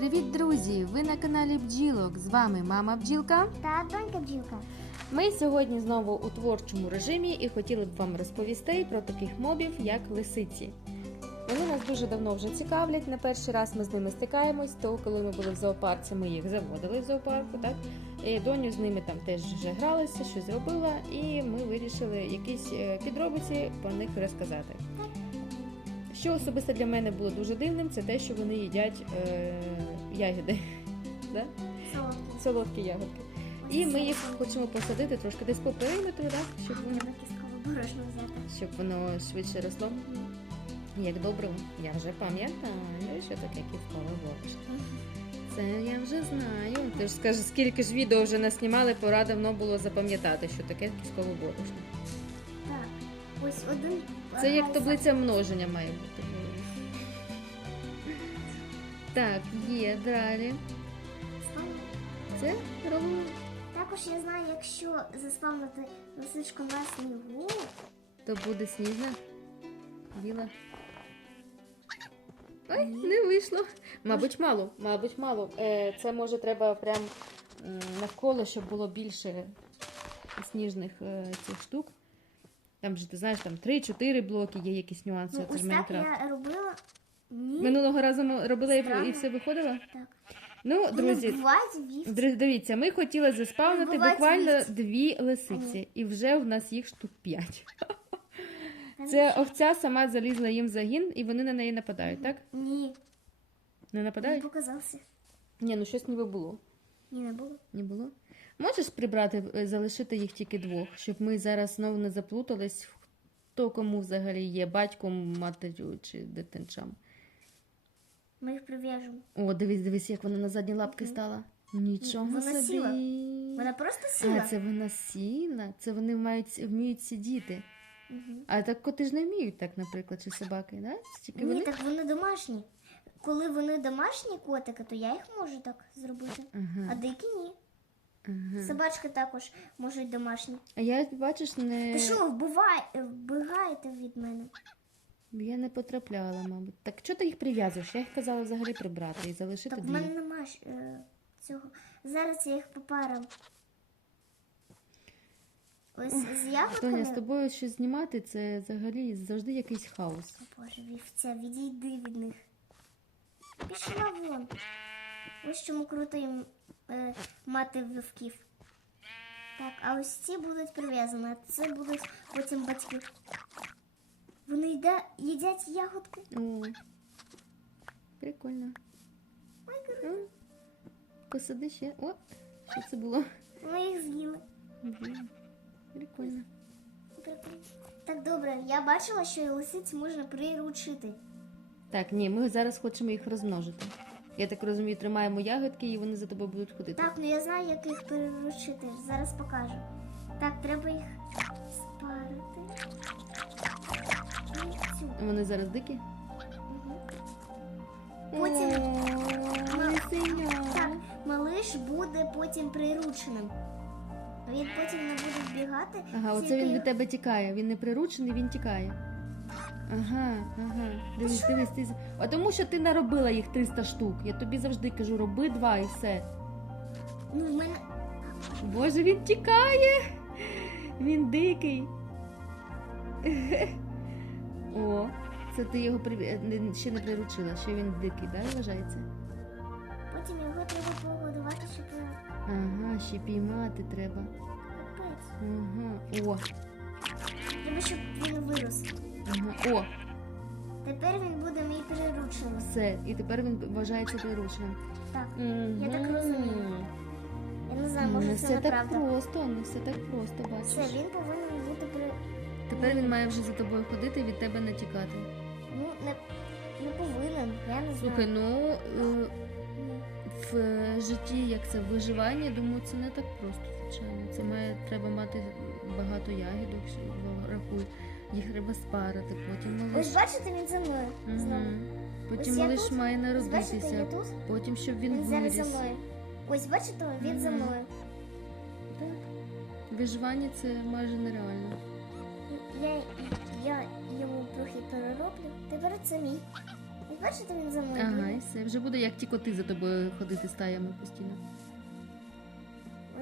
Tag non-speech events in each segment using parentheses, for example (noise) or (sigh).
Привіт, друзі! Ви на каналі Бджілок. З вами мама бджілка. Та донька бджілка. Ми сьогодні знову у творчому режимі і хотіли б вам розповісти про таких мобів, як лисиці. Вони нас дуже давно вже цікавлять. На перший раз ми з ними стикаємось, то коли ми були в зоопарці, ми їх заводили в зоопарку. Так? І доню з ними там теж вже гралися, щось зробила, і ми вирішили якісь е, підробиці про них розказати. Що особисто для мене було дуже дивним, це те, що вони їдять е, ягоди, (laughs) да? Солодкий. солодкі ягодки. І ми їх хочемо посадити трошки десь по периметру, так? щоб, воно, борошно взяти. щоб воно швидше росло. Як добре, я вже пам'ятаю, що таке кісткове борошно. Це я вже знаю. Ти ж скажи, скільки ж відео вже наснімали, пора давно було запам'ятати, що таке кісткове борошно. Так. Ось один. Це як таблиця множення має бути. Так, є далі. Це робимо. Також я знаю, якщо заспавнити лисичку на снігу, То буде сніжна. Біла. Ой, не вийшло. Мабуть, мало. Мабуть, мало. Е, Це може треба прям навколо, щоб було більше сніжних е, цих штук. Там же, ти знаєш, там 3-4 блоки, є якісь нюанси. ну це ось так я робила. Ні. Минулого разу ми робила і, Странно. і все виходило? Так. Ну, І друзі, не дивіться, ми хотіли заспавнити Бувають буквально вівці. дві лисиці, і вже в нас їх штук п'ять. Це овця сама залізла їм в загін, і вони на неї нападають, так? Ні. Не Не нападають? показався. Ні, ну щось ніби було. Ні, не було. Не було. Можеш прибрати, е, залишити їх тільки двох, щоб ми зараз знову не заплутались, хто кому взагалі є, батьком, матір'ю чи дитинчам. Ми їх прив'яжемо. О, дивись, дивись, як вона на задні лапки Мгм. стала. Нічого Вона собі. сіла. Вона просто сіла. А, це вона сіла. Це вони мають вміють сидіти. Мгм. А так коти ж не вміють так, наприклад, чи собаки, да? Тільки Ні, вони. так вони домашні. Коли вони домашні котики, то я їх можу так зробити. А Ага, дикі ні. Ага. Собачки також можуть домашні. А я, бачиш, не Ти що, вбивай, вбігаєте від мене? я не потрапляла, мабуть. Так чого ти їх прив'язуєш? Я їх казала взагалі прибрати і залишити Так в дві. мене нема ж, е, цього. Зараз я їх попарам. Ось з Тоня, з тобою щось знімати, це взагалі завжди якийсь хаос. Боже, вівця, відійди від них. Пішла вон. Ось чому круто їм е, мати вівків. Так, а ось ці будуть прив'язані, а це будуть потім батьки. Вони йде, їдять ягодки. О, прикольно. Посади ще. О, що це було? Ми їх з'їли. Прикольно. Прикольно. Так добре, я бачила, що лисиць можна приручити. Так, ні, ми зараз хочемо їх розмножити. Я так розумію, тримаємо ягодки і вони за тобою будуть ходити. Так, ну я знаю, як їх приручити. Зараз покажу. Так, треба їх спарити. І. Вони зараз дикі? Потім- Так, малиш буде потім прирученим. Він потім не буде вбігати. Ага, оце він від тебе тікає. Він не приручений, він тікає. Ага, ага. Дивись, дивись, ти. А тому що ти наробила їх 300 штук. Я тобі завжди кажу, роби два і все. Ну, в мене. Боже, він тікає. Він дикий. О, це ти його при... е, ще не приручила, ще він дикий, да, вважається? Потім його треба погодувати, щоб Ага, ще піймати треба. капець. Ага. О, Треба, щоб він вирос. ага. О, Тепер він буде мій приручений. все. І тепер він вважається прирученим. Так, Я так розумію. я не знаю, може не це все так неправда. просто, не все так просто, Все, бачиш. він повинен бути при. Тепер він має вже за тобою ходити і від тебе не тікати. Ну, не, не повинен, я не Слухай, ну е, Ні. в житті, як це виживання, думаю, це не так просто, звичайно. Це має треба мати багато ягідок, рахуй. Їх треба спарити, потім. Ось бачите, він за мною. Знову. Потім тут, має народитися. Потім, щоб він, Він зараз виріс. за мною. Ось бачите, він за мною. Так. Виживання це майже нереально. Я, я йому трохи перероблю. Тепер це мій. бачите, він за мною. Ага, і все. Вже буде як ті коти за тобою ходити стаями постійно.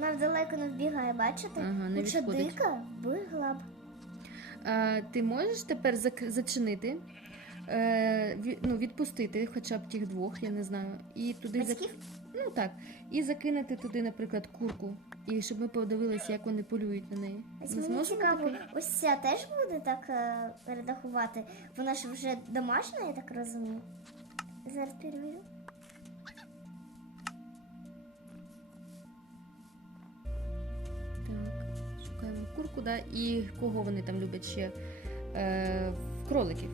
Вона далеко не вбігає, бачите? Ага, не Хоча відходить. дика вигла б. А, ти можеш тепер зак- зачинити, е, ві- ну, відпустити хоча б тих двох, я не знаю. І туди зак- Батьків? Ну так. І закинути туди, наприклад, курку. І щоб ми подивилися, як вони полюють на неї. Ось Ми мені зможемо цікаво, таке? ось ця теж буде так е, редагувати. Вона ж вже домашня, я так розумію. Зараз перевірю. Шукаємо курку, да? і кого вони там люблять ще? Е, кроликів.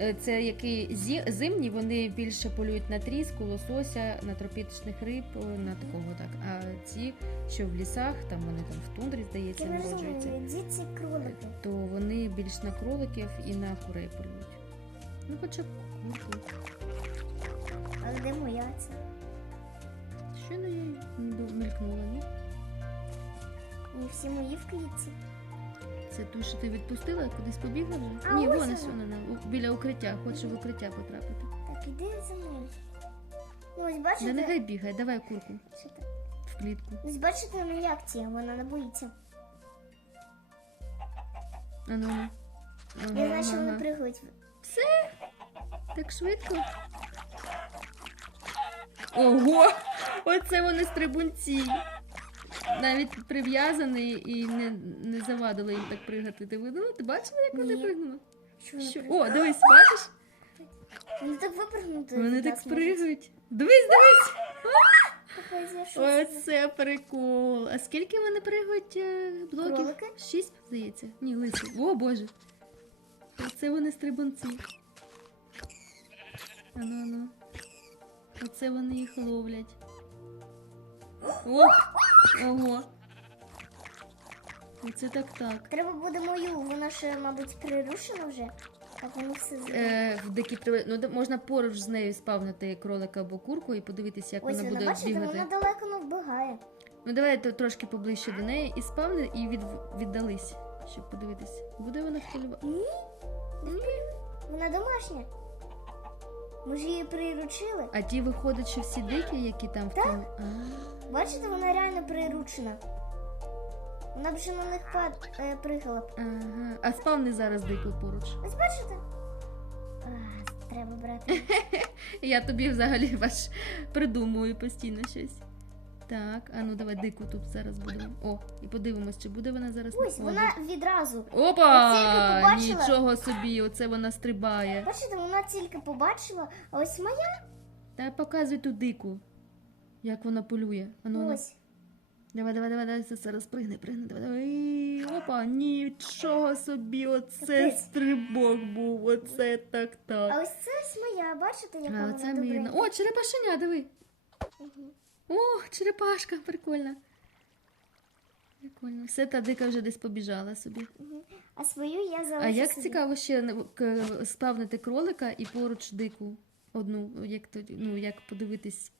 Е, Це які зі- зимні, вони більше полюють на тріску, лосося, на тропічних риб, на такого так. А ці, що в лісах, там вони там в тундрі, здається, народжуються, то вони більш на кроликів і на курей полюють. Ну, хоча б курку. А де моя ця? Що я мелькнула, ні? Ні, всі мої в клітці. Це ту, що ти відпустила, кудись побігла вже? А, Ні, ось вона. ось вона у- біля укриття, хоче в укриття потрапити. Так, іди за мною. Ну, ось Да бачите, нехай бігає, давай курку що так? в клітку. Ось бачите, як ці, вона не боїться. А ну, ну. Я Ага, знаю, що вони ага. пригають. Так швидко. Ого! Оце вони стрибунці. Навіть прив'язані і не, не завадили їм так пригати. Ти видала? Ти бачила, як вони Ні. пригнули? Що вони Що? О, дивись, бачиш? Вони так випрыгнути. Вони так спригають. Дивись, дивись! Оце прикол. А скільки вони пригають е, блоків? Кролики? Шість, здається. Ні, лиси. О, Боже. Оце вони стрибунці. Ану, ану. Оце вони їх ловлять. О! Ого. Оце так так. Треба буде мою, вона ж, мабуть, прирушена вже. Так вони все. Е, в дикі приви- ну, де- можна поруч з нею спавнити кролика або курку і подивитися, як Ось вона вона, буде бачите, бігати. вона далеко не вбігає. Ну давай то трошки поближче до неї і спавни, і від, віддались, щоб подивитись. Буде вона вполювати? Ні, вона домашня. Ми ж її приручили. А ті виходять, що всі дикі, які там в. А, Бачите, вона реально приручена. Вона б вже на них пад... е, пригала б. ага. А спавни зараз дико поруч. Ось бачите? А, треба брати. (laughs) Я тобі взагалі ваш придумую постійно щось. Так, а ну давай дику тут зараз будемо. О, і подивимось, чи буде вона зараз Ось, О, вона відразу. Опа! Побачила. Нічого собі, оце вона стрибає. Бачите, вона тільки побачила, а ось моя Та показуй ту дику. Як вона полює. А ну, ось. Давай, давай, давай, давай, зараз пригни, пригни, давай, давай. Опа, нічого собі, оце Капець. стрибок був, оце так так. А ось це ось моя, бачите, яка А вона оце мій. О, черепашеня, диви. Мгм. О, черепашка, прикольна. Прикольно. Все, та дика вже десь побіжала собі. А свою я залишу А як собі. цікаво ще к- спавнити кролика і поруч дику одну, як тоді, ну як подивитись.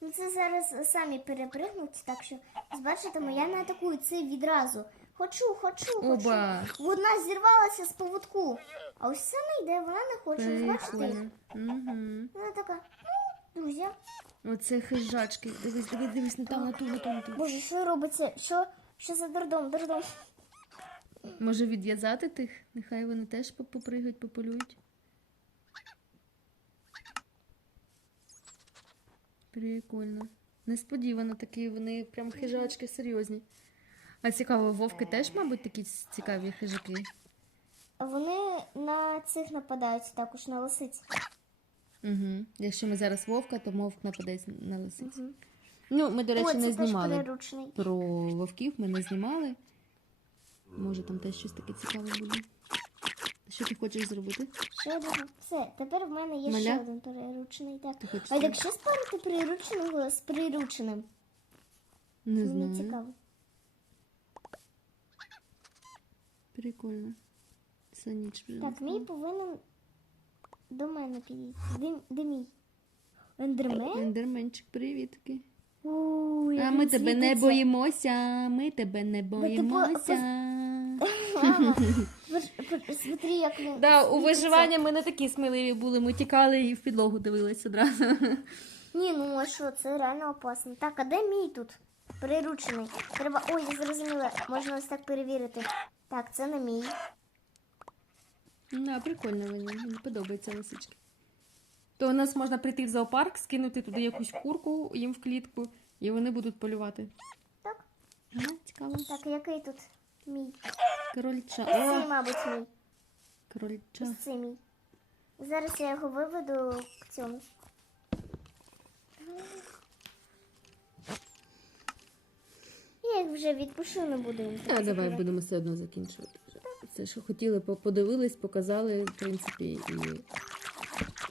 Ну це зараз самі перепригнуть, так що бачите, моя не атакує це відразу. Хочу, хочу, хочу. Оба! Вона зірвалася з поводку. А ось це не йде, вона не хоче. Ось бачите? Прикольно. Угу. Вона така, ну, друзі. Оце хижачки. Дивись, дивись, дивись, не там, на ту, на ту, на ту. Боже, що робиться? Що, що за дурдом, дурдом? Може відв'язати тих? Нехай вони теж по- попригають, пополюють. Прикольно. Несподівано такі, вони прям хижачки серйозні. А цікаво, вовки теж, мабуть, такі цікаві хижаки. Вони на цих нападають також на лисиць. Угу. Якщо ми зараз вовка, то вовк нападе на лисицю. Мгм. Ну, ми, до речі, О, це не теж знімали про вовків, ми не знімали. Може, там теж щось таке цікаве буде. Що ти хочеш зробити? Ще один. Все, тепер в мене є Маля? ще один приручений. Так. Ти хочеш А якщо спарити прирученого з прирученим? Не Мені знаю. цікаво. Прикольно. Це ніч вже. Так, мій повинен до мене підійти. Де, мій? Ендермен? Ендерменчик, привітки. Ууу, А ми він тебе не світиться. боїмося. Ми тебе не боїмося. (laughs) Ага. Ви ж- ви- Смотри, як він. Да, у світиться. виживанні ми не такі сміливі були, ми тікали і в підлогу дивились одразу. Ні, ну а що, це реально опасно. Так, а де мій тут? Приручений. Треба. Ой, я зрозуміла, можна ось так перевірити. Так, це не мій. Да, прикольно мені, мені подобається лисички. То у нас можна прийти в зоопарк, скинути туди якусь курку їм в клітку, і вони будуть полювати. Так. Ага, цікаво. Так, який тут мій? Крольча. Ось цей, О, мабуть, мій. крольча. Ось цей мій. Зараз я його виведу к цьому. Я їх вже відпущу, не буду їм. А давай будемо все одно закінчувати. Все, що хотіли, подивились, показали, в принципі, і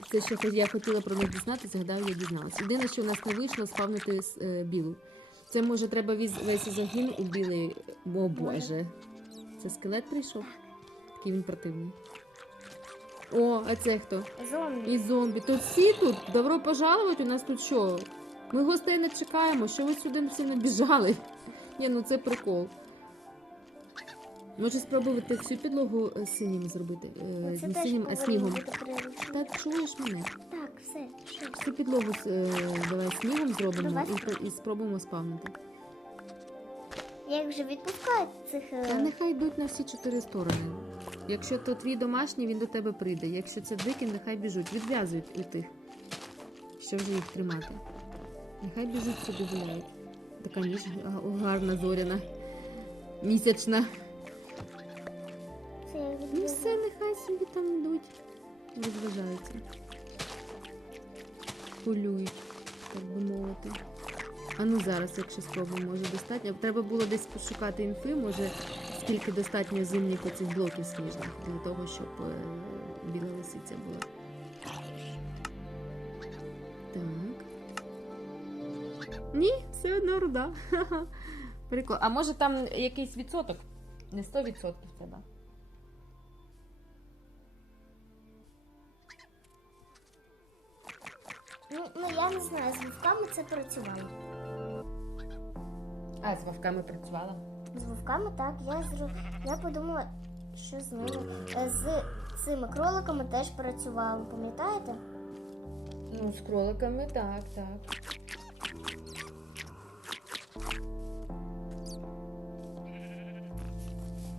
все, що я хотіла про них дізнатися, гадаю, я дізналась. Єдине, що в нас не вийшло, спавнити е, білу. Це може треба весь загін у білий. О боже. Це скелет прийшов? Такий він противний. О, а це хто? Зомбі. І зомбі. То всі тут? Добро пожаловать, у нас тут що? Ми гостей не чекаємо, що ви сюди всі набіжали? Ні, ну це прикол. Може спробувати всю підлогу е, синім зробити. Е, Оце не теж синім, а повинно снігом. бути приручено. Та чуєш мене? Так, все. Що? Всю підлогу е, давай снігом зробимо Давай. і, по- і спробуємо спавнити. Я їх вже відпускаю цих. е, Та нехай йдуть на всі чотири сторони. Якщо то твій домашній, він до тебе прийде. Якщо це дикий, нехай біжуть. Відв'язують у тих, що вже їх тримати. Нехай біжуть собі гуляють. Така ніж га- гарна зоряна, місячна. Ну все, нехай собі там йдуть. Розважаються. Полюють, так би мовити. А ну зараз, якщо спробуємо, може достатньо. Треба було десь пошукати інфи, може скільки достатньо зимніх оцих блоків сніжних для того, щоб е, біла лисиця була. Так. Ні, все одно руда. (laughs) Прикол. А може там якийсь відсоток? Не 100% треба. Ну, ну я не знаю, з вовками це працювало. А, з вовками працювала? З вовками так, я зру... я подумала, що з ними. Е, З цими кроликами теж працювало, пам'ятаєте? Ну, з кроликами, так, так.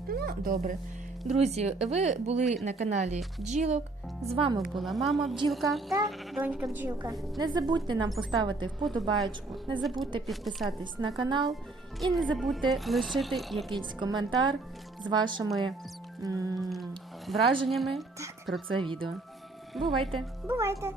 Ну, добре. Друзі, ви були на каналі Бджілок. З вами була мама бджілка. Та донька бджілка. Не забудьте нам поставити вподобайку, не забудьте підписатись на канал і не забудьте лишити якийсь коментар з вашими м- враженнями про це відео. Бувайте! Бувайте!